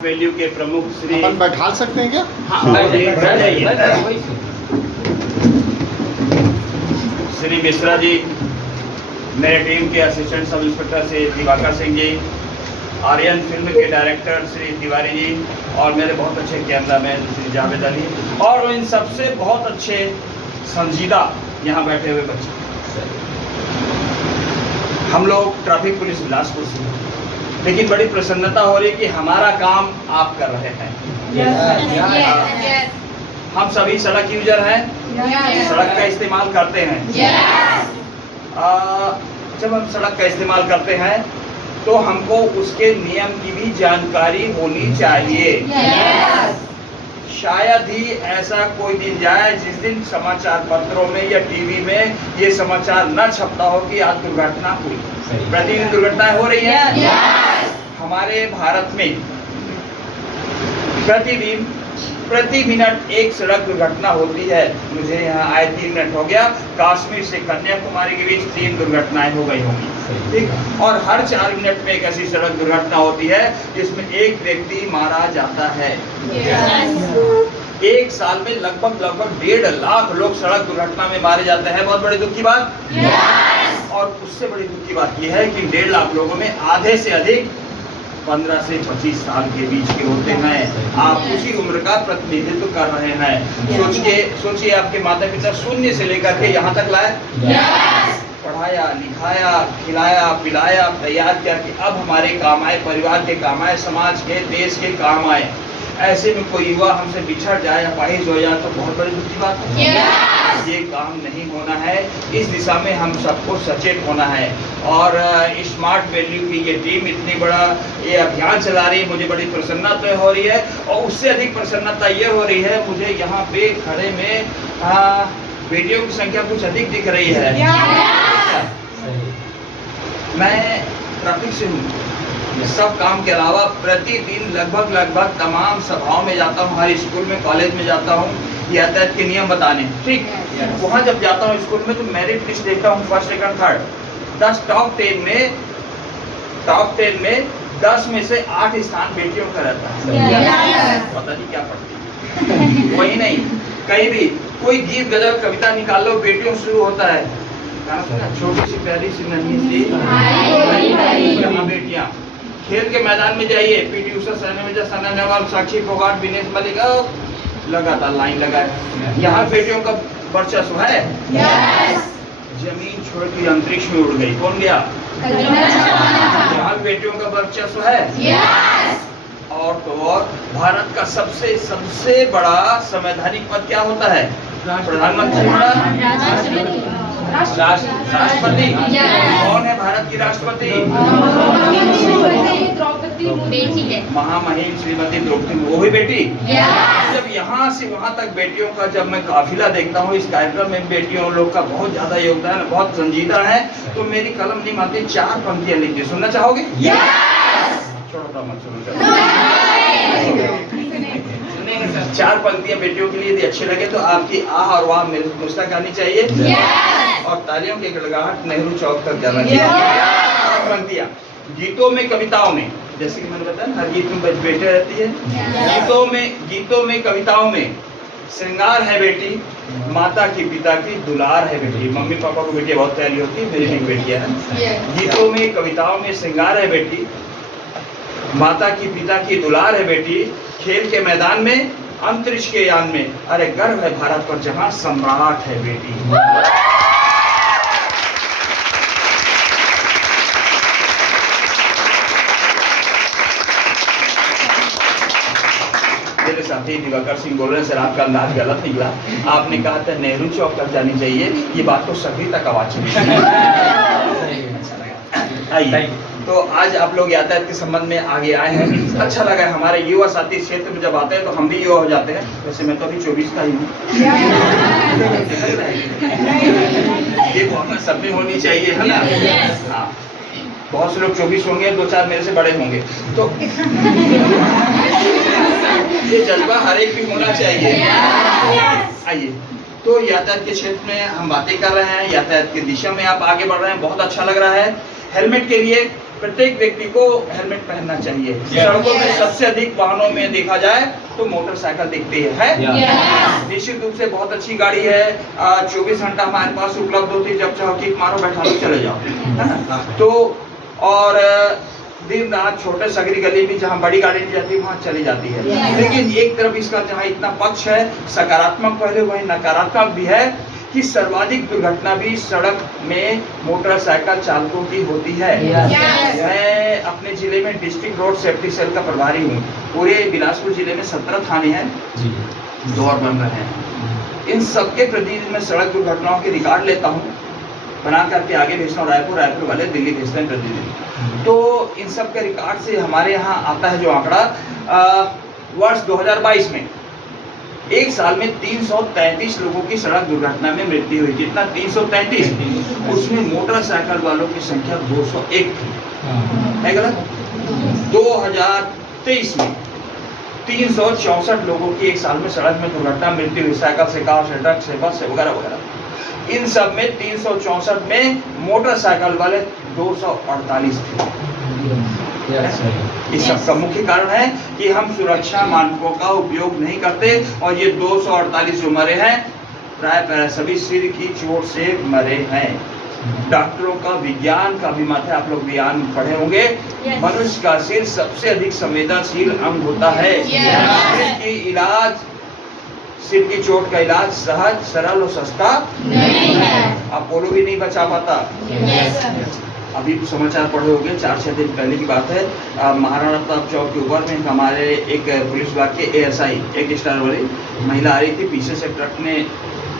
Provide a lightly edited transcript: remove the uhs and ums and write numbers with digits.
Value के प्रमुख श्री अपन बैठा सकते हैं क्या? श्री मिश्रा जी, मेरे टीम के assistant sub inspector Shri Diwakar Singh ji, Aryan film के डायरेक्टर श्री तिवारी जी और मेरे बहुत अच्छे कैमरामैन श्री जावेद अली और इन सबसे बहुत अच्छे संजीदा यहाँ बैठे हुए बच्चे। हम लोग ट्रैफिक पुलिस बिलासपुर से, लेकिन बड़ी प्रसन्नता हो रही कि हमारा काम आप कर रहे हैं। हम सभी सड़क यूजर हैं, सड़क का इस्तेमाल करते हैं। जब हम सड़क का इस्तेमाल करते हैं तो हमको उसके नियम की भी जानकारी होनी चाहिए। शायद ही ऐसा कोई दिन जाए जिस दिन समाचार पत्रों में या टीवी में ये समाचार न छपता हो कि आज दुर्घटना हुई। प्रतिदिन दुर्घटनाएं हो रही है हमारे भारत में। प्रतिदिन प्रति मिनट एक सड़क दुर्घटना होती है। मुझे यहाँ आए 3 मिनट हो गया, कश्मीर से कन्याकुमारी के बीच 3 दुर्घटनाएं हो गई होंगी, ठीक। और हर 4 मिनट में एक ऐसी सड़क दुर्घटना होती है जिसमें एक व्यक्ति मारा जाता है। एक साल में लगभग 1.5 लाख लोग सड़क दुर्घटना में मारे जाते हैं। बहुत बड़ी दुख की बात। और उससे बड़ी दुख की बात यह है कि 1.5 लाख लोगों में आधे से अधिक 15 से 25 साल के बीच के होते हैं। आप उसी उम्र का प्रतिनिधित्व कर रहे हैं। सोचिए आपके माता पिता शून्य से लेकर के यहाँ तक लाए, पढ़ाया लिखाया खिलाया पिलाया तैयार किया कि अब हमारे काम आए, परिवार के काम आए, समाज के देश के काम आए। ऐसे में कोई युवा हमसे बिछड़ जाए या अपाहिज हो जाए तो बहुत बड़ी दुख की बात है। ये काम नहीं होना है। इस दिशा में हम सबको सचेत होना है। और स्मार्ट वैल्यू की ये टीम इतनी बड़ा ये अभियान चला रही है, मुझे बड़ी प्रसन्नता हो रही है। और उससे अधिक प्रसन्नता ये हो रही है, मुझे यहाँ पे खड़े में बेटियों की संख्या कुछ अधिक दिख रही है। मैं ट्रैफिक से हूँ। सब काम के अलावा प्रतिदिन लगभग तमाम सभाओं में जाता हूँ, हर स्कूल में कॉलेज में जाता हूँ यातायात के नियम बताने, ठीक। वहाँ जब जाता हूँ स्कूल में तो मेरिट लिस्ट देखता हूँ, फर्स्ट सेकंड थर्ड 10 टॉप 10 में 10 में से 8 स्थान बेटियों का रहता है। पता नहीं क्या पढ़ती है। वही नहीं, कहीं भी कोई गीत गजल कविता निकाल लो, बेटियों से शुरू होता है। छोटी सी प्यारी सी नन्ही सी यहाँ बेटियां। खेल के मैदान में जाइए, पीटी उषा, सानिया मिर्जा, सानिया नेहवाल, साक्षी फोगाट, विनेश मलिक, लगातार लाइन लगा है। यहाँ बेटियों का वर्चस्व है। जमीन छोड़ के अंतरिक्ष में उड़ गई, कौन गया? यहाँ बेटियों का वर्चस्व है। और तो और भारत का सबसे बड़ा संवैधानिक पद क्या होता है? प्रधानमंत्री बड़ा राष्ट्रपति। कौन है भारत की राष्ट्रपति? महामहिम श्रीमती द्रौपदी, वो ही बेटी। जब यहाँ से वहाँ तक बेटियों का जब मैं काफिला देखता हूँ, इस कार्यक्रम में बेटियों लोग का बहुत ज्यादा योगदान है, बहुत संजीदा है। तो मेरी कलम नहीं मानती, 4 पंक्तियां लिख दी, सुनना चाहोगे? छोड़ो मत, सुनो। 4 पंक्तियां बेटियों के लिए यदि अच्छे लगे तो आपकी आह और वाह मुस्ताक आनी चाहिए। और तालियों की गड़गड़ाहट नेहरू चौक तक जाना चाहिए। पंक्तियां गीतों में कविताओं में, जैसे कि मैंने बताया हर गीत में बेटे रहती है। गीतों में कविताओं में श्रृंगार है बेटी, माता की पिता की दुलार है बेटी। मम्मी पापा को बेटियां बहुत प्यारी होती है, मेरी भी बेटियां हैं। गीतों में कविताओं में श्रृंगार है बेटी, माता की पिता की दुलार है बेटी। खेल के मैदान में, अंतरिक्ष के यान में, अरे गर्व है भारत पर जहां सम्राट है बेटी। मेरे साथी दिवाकर सिंह बोल रहे हैं, सर आपका अंदाज गलत निकला। आपने कहा था नेहरू चौक तक जानी चाहिए, ये बात तो सभी तक आवाज चली। आइए, तो आज आप लोग यातायात के संबंध में आगे आए हैं, अच्छा लगा। हमारे युवा साथी इस क्षेत्र में जब आते हैं तो हम भी युवा हो जाते हैं। वैसे मैं तो अभी 24 का ही हूँ। ये भावना सब में होनी चाहिए, है ना? हाँ, बहुत से लोग 24 होंगे, 2-4 मेरे से बड़े होंगे, तो ये जज्बा हर एक भी होना चाहिए। आइए, तो यातायात के क्षेत्र में हम बातें कर रहे हैं, यातायात की दिशा में आप आगे बढ़ रहे हैं, बहुत अच्छा लग रहा है। हेलमेट के लिए प्रत्येक व्यक्ति को हेलमेट पहनना चाहिए। सड़कों में सबसे अधिक वाहनों में देखा जाए तो मोटरसाइकिल दिखती है। निश्चित रूप से बहुत अच्छी गाड़ी है, 24 घंटा हमारे पास उपलब्ध होती है, जब चाहो किक मारो बैठा लो चले जाओ, है ना। तो और दिन रात छोटे सगरी गली भी जहाँ बड़ी गाड़ी नहीं जाती वहाँ चली जाती है। लेकिन एक तरफ इसका जहाँ इतना पक्ष है, सकारात्मक पहले वही नकारात्मक भी है कि सर्वाधिक दुर्घटना भी सड़क में मोटरसाइकिल चालकों की होती है। मैं अपने जिले में डिस्ट्रिक्ट रोड सेफ्टी सेल का प्रभारी हूँ। पूरे बिलासपुर जिले में 17 थाने हैं, 2 और बन रहे हैं। इन सबके प्रतिदिन मैं सड़क दुर्घटनाओं के रिकॉर्ड लेता हूँ, बना करके आगे भेजता हूँ रायपुर, रायपुर वाले दिल्ली भेजते हैं प्रतिदिन। तो इन सब के रिकॉर्ड से हमारे यहाँ आता है जो आंकड़ा, वर्ष 2022 में एक साल में 333 लोगों की सड़क दुर्घटना में मृत्यु हुई। कितना? 333। उसमें मोटरसाइकिल वालों की संख्या 201 थी, है गलत? 2023 में 364 लोगों की एक साल में सड़क में दुर्घटना मृत्यु हुई, साइकिल से, कार से, ट्रक से, बस से, वगैरह वगैरह। इन सब में 364 में मोटरसाइकिल वाले 248 थे। इस सब का मुख्य कारण है कि हम सुरक्षा मानकों का उपयोग नहीं करते, और ये 248 जो मरे हैं प्राय सभी सिर की चोट से मरे हैं। डॉक्टरों का विज्ञान का भी मत है, आप लोग विज्ञान पढ़े होंगे, मनुष्य का सिर सबसे अधिक संवेदनशील अंग होता है। सिर की चोट का इलाज सहज, सरल और सस्ता नहीं है। अपोलो भी नहीं बचा पाता। अभी समाचार पढ़े होंगे, 4-6 दिन पहले की बात है, महाराणा प्रताप चौक के ऊपर में हमारे एक पुलिस विभाग के ASI, एक स्टार वाली महिला आ रही थी, पीछे से ट्रक ने